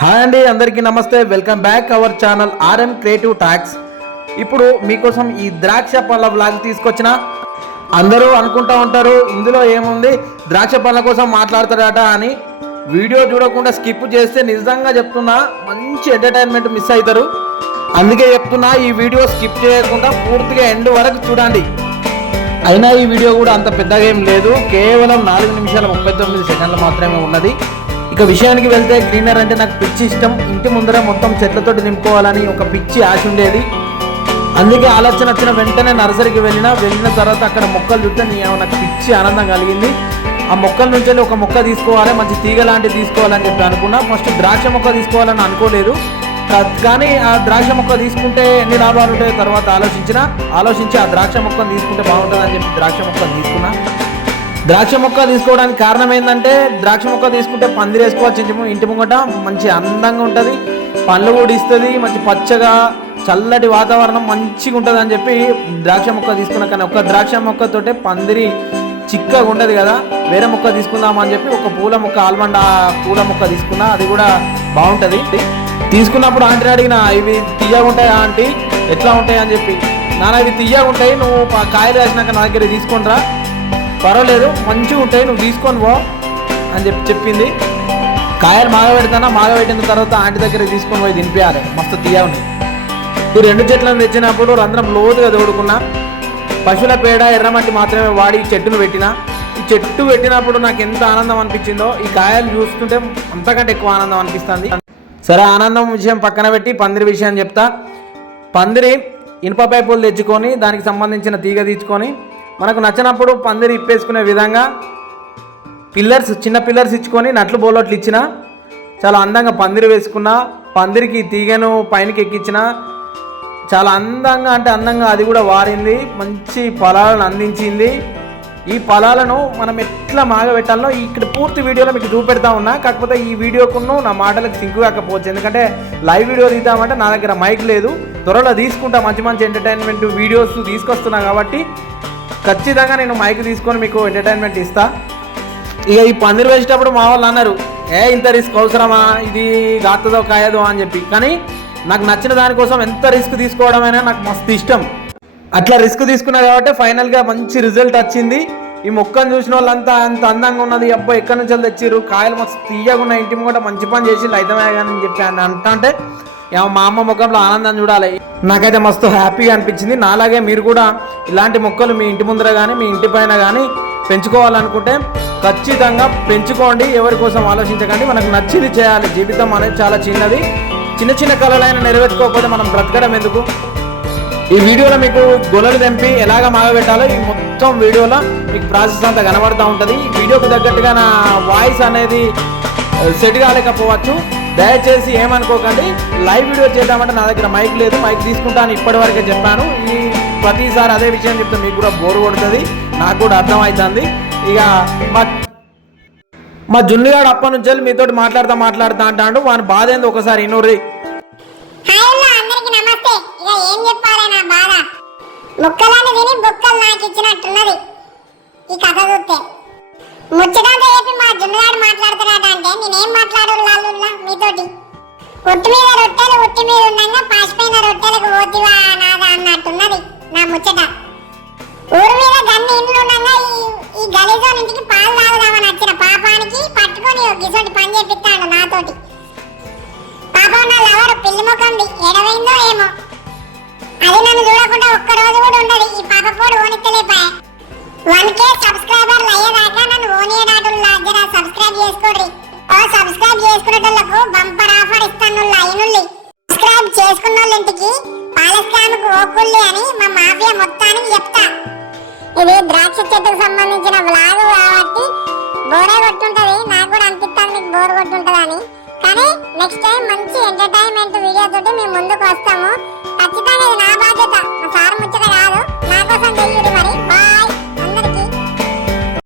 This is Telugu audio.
హాయ్ అండి, అందరికీ నమస్తే. Welcome back our channel RM creative talks. ఇప్పుడు మీకోసం ఈ ద్రాక్ష పళ్ళ వ్లాగ్ తీసుకొచ్చిన. అందరూ అనుకుంటూ ఉంటారు ఇందులో ఏముంది, ద్రాక్ష పళ్ళ కోసం మాట్లాడతాడట అని. వీడియో చూడకుండా స్కిప్ చేస్తే నిజంగా చెప్తున్నా మంచి ఎంటర్టైన్మెంట్ మిస్ అవుతారు. అందుకే చెప్తున్నా, ఈ వీడియో స్కిప్ చేయకుండా పూర్తిగా ఎండ్ వరకు చూడండి. అయినా ఈ వీడియో కూడా అంత పెద్దగా ఏం లేదు, కేవలం 4 నిమిషాల 39 సెకండ్లు మాత్రమే ఉన్నది. ఇక విషయానికి వెళ్తే, గ్రీనర్ అంటే నాకు పిచ్చి ఇష్టం. ఇంటి ముందర మొత్తం చెట్లతోటి నింపుకోవాలని ఒక పిచ్చి ఆశ ఉండేది. అందుకే ఆలోచన వచ్చిన వెంటనే నర్సరీకి వెళ్ళిన తర్వాత అక్కడ మొక్కలు చూస్తే నాకు పిచ్చి ఆనందం కలిగింది. ఆ మొక్కల నుంచి ఒక మొక్క తీసుకోవాలి, మంచి తీగ లాంటివి తీసుకోవాలని చెప్పి అనుకున్నా. ఫస్ట్ ద్రాక్ష మొక్క తీసుకోవాలని అనుకోలేదు, కానీ ఆ ద్రాక్ష మొక్క తీసుకుంటే ఎన్ని లాభాలు ఉంటాయో తర్వాత ఆలోచించి ఆ ద్రాక్ష మొక్కను తీసుకుంటే బాగుంటుందని చెప్పి ద్రాక్ష మొక్కను తీసుకున్నా. ద్రాక్ష మొక్క తీసుకోవడానికి కారణం ఏంటంటే, ద్రాక్ష మొక్క తీసుకుంటే పందిరి వేసుకోవచ్చు ఇంటి ముంగట, మంచి అందంగా ఉంటుంది, పండ్లు కూడా ఇస్తుంది, మంచి పచ్చగా చల్లటి వాతావరణం మంచిగా ఉంటుంది అని చెప్పి ద్రాక్ష మొక్క తీసుకున్నా. కానీ ఒక ద్రాక్ష మొక్కతోటే పందిరి చిక్కగా ఉండదు కదా, వేరే మొక్క తీసుకుందామని చెప్పి ఒక పూల మొక్క, ఆల్మండ్ పూల మొక్క తీసుకున్నా. అది కూడా బాగుంటుంది. తీసుకున్నప్పుడు ఆంటీని అడిగిన, ఇవి తీయగా ఉంటాయా ఆంటీ, ఎట్లా ఉంటాయి అని చెప్పి. నాన్న ఇవి తీయగా ఉంటాయి, నువ్వు కాయలు వేసినాక నా దగ్గర తీసుకొనిరా, పర్వాలేదు మంచిగా ఉంటాయి, నువ్వు తీసుకొని పో అని చెప్పింది. కాయలు మాగబెట్టిన తర్వాత ఆంటీ దగ్గర తీసుకొని పోయి దింపేయాలి, మస్తు తీయగా ఉన్నాయి. ఈ 2 చెట్లను తెచ్చినప్పుడు రంధ్రం లోతుగా తోడుకున్నా. పశువుల పేడ, ఎర్రమట్టి మాత్రమే వాడి ఈ చెట్టును పెట్టిన. ఈ చెట్టు పెట్టినప్పుడు నాకు ఎంత ఆనందం అనిపించిందో, ఈ కాయలు చూస్తుంటే అంతకంటే ఎక్కువ ఆనందం అనిపిస్తుంది. సరే, ఆనందం విషయం పక్కన పెట్టి పందిరి విషయం చెప్తా. పందిరి ఇనుప పైపులు తెచ్చుకొని దానికి సంబంధించిన తీగ తీసుకొని మనకు నచ్చినప్పుడు పందిరి ఇప్పేసుకునే విధంగా చిన్న పిల్లర్స్ ఇచ్చుకొని నట్లు బోలోట్లు ఇచ్చిన. చాలా అందంగా పందిరి వేసుకున్నా. పందిరికి తీగను పైనకి ఎక్కించిన. చాలా అందంగా అది కూడా వారింది, మంచి ఫలాలను అందించింది. ఈ ఫలాలను మనం ఎట్లా మాగబెట్టాలో ఇక్కడ పూర్తి వీడియోలో మీకు చూపెడతా ఉన్నా. కాకపోతే ఈ వీడియోకును నా మాటలకు సింకు కాకపోవచ్చు, ఎందుకంటే లైవ్ వీడియో తీద్దామంటే నా దగ్గర మైక్ లేదు. త్వరలో తీసుకుంటా, మంచి ఎంటర్టైన్మెంట్ వీడియోస్ తీసుకొస్తున్నా కాబట్టి ఖచ్చితంగా నేను మైక్ తీసుకొని మీకు ఎంటర్టైన్మెంట్ ఇస్తా. ఇక ఈ పందిరి వేసేటప్పుడు మా వాళ్ళు అన్నారు, ఇంత రిస్క్ అవసరమా, ఇది గాతదో కాయదో అని చెప్పి. కానీ నాకు నచ్చిన దానికోసం ఎంత రిస్క్ తీసుకోవడమైనా నాకు మస్తు ఇష్టం. అట్లా రిస్క్ తీసుకున్నా కాబట్టి ఫైనల్గా మంచి రిజల్ట్ వచ్చింది. ఈ మొక్కను చూసిన వాళ్ళంతా అంత అందంగా ఉన్నది, అబ్బా ఎక్కడి నుంచి తెచ్చిర్రు, కాయలు మస్తు తీయగా ఉన్నాయి, ఇంటి ముంగట మంచి పని చేసి అయితమే కానీ చెప్పి అంటే మా అమ్మ ముఖంలో ఆనందం చూడాలి. నాకైతే మస్తు హ్యాపీగా అనిపించింది. నాలాగే మీరు కూడా ఇలాంటి మొక్కలు మీ ఇంటి ముందర కానీ మీ ఇంటి పైన కానీ పెంచుకోవాలనుకుంటే ఖచ్చితంగా పెంచుకోండి. ఎవరి కోసం ఆలోచించకండి, మనకు నచ్చింది చేయాలి. జీవితం అనేది చాలా చిన్నది, చిన్న కళలైనా నెరవేర్చుకోకపోతే మనం బ్రతకడం ఎందుకు. ఈ వీడియోలో మీకు గొలలు తెంపి ఎలాగ మాగబెట్టాలో ఈ మొత్తం వీడియోలో మీకు ప్రాసెస్ అంతా కనబడుతూ ఉంటుంది. ఈ వీడియోకి తగ్గట్టుగా నా వాయిస్ అనేది సెట్ కాలేకపోవచ్చు, దయచేసి ఏమనుకోకండి. లైవ్ వీడియో చేద్దామంటే నా దగ్గర మైక్ లేదు, మైక్ తీసుకుంటాను ఇప్పటి వరకే చెప్పాను. ఈ ప్రతిసారి అదే విషయం చెప్తే మీకు కూడా బోర్ కొడుతుంది, నాకు కూడా అర్థమవుతుంది. ఇక మా జున్నిగాడు అప్పటి నుంచి వెళ్ళి మీతో మాట్లాడుతా అంటాడు. వాని బాధ ఏంది ఒకసారి ఇన్నూరి. ఏం చెప్పాలి నా బాధ, ముక్కలను తిని బుక్కలు నాకు ఇచ్చినట్టున్నది ఈ కథ చూస్తే. ముచ్చటంతా చెప్పి మా జున్నుగాడు మాట్లాడుతున్నాడు అంటే నేనేం మాట్లాడుల్లా మీతోటి. ఉట్టి మీద రొట్టెలు ఉట్టి మీద ఉండగా పాసిపోయిన రొట్టెలకు పోతివా నాదా అన్నట్టున్నది నా ముచ్చట. ఊరు మీద గన్ని ఇండ్లు ఉండగా ఈ గలీజోని ఇంటికి పాలు తాగుదామని వచ్చిన పాపానికి పట్టుకొని గిసోటి పని చేపిస్తాడు నాతోటి. పాపం నా లవరు పిల్లి ముఖంది, ఎడవైందో ఏమో. అది నన్ను చూడకుండా ఒక్క రోజు కూడా ఉండదు. ఈ పాప పోడు ఓనిత్తలేపాయ. 1K సబ్స్క్రైబర్లు అయ్యేదాకా నన్ను ఓనియడాటుల్లా జర సబ్స్క్రైబ్ చేసుకోండి. సబ్స్క్రైబ్ చేసుకునేటోళ్లకు బంపర్ ఆఫర్ ఇస్తాను. అయినుల్లి సబ్స్క్రైబ్ చేసుకున్న వాళ్ళ ఇంటికి పాల స్కామ్కు ఓకుల్లి అని మా మాఫియా మొత్తానికి చెప్తా. ఇది ద్రాక్ష చెట్టుకు సంబంధించిన వ్లాగ్ కాబట్టి బోరే కొట్టుంటది, నాకు కూడా అనిపిస్తుంది మీకు బోర్ కొట్టుంటది అని. కానీ నెక్స్ట్ టైం మంచి ఎంటర్టైన్మెంట్ వీడియో తోటి మేము ముందుకు వస్తాము. ఖచ్చితంగా ఇది నా బాధ్యత. మా సార్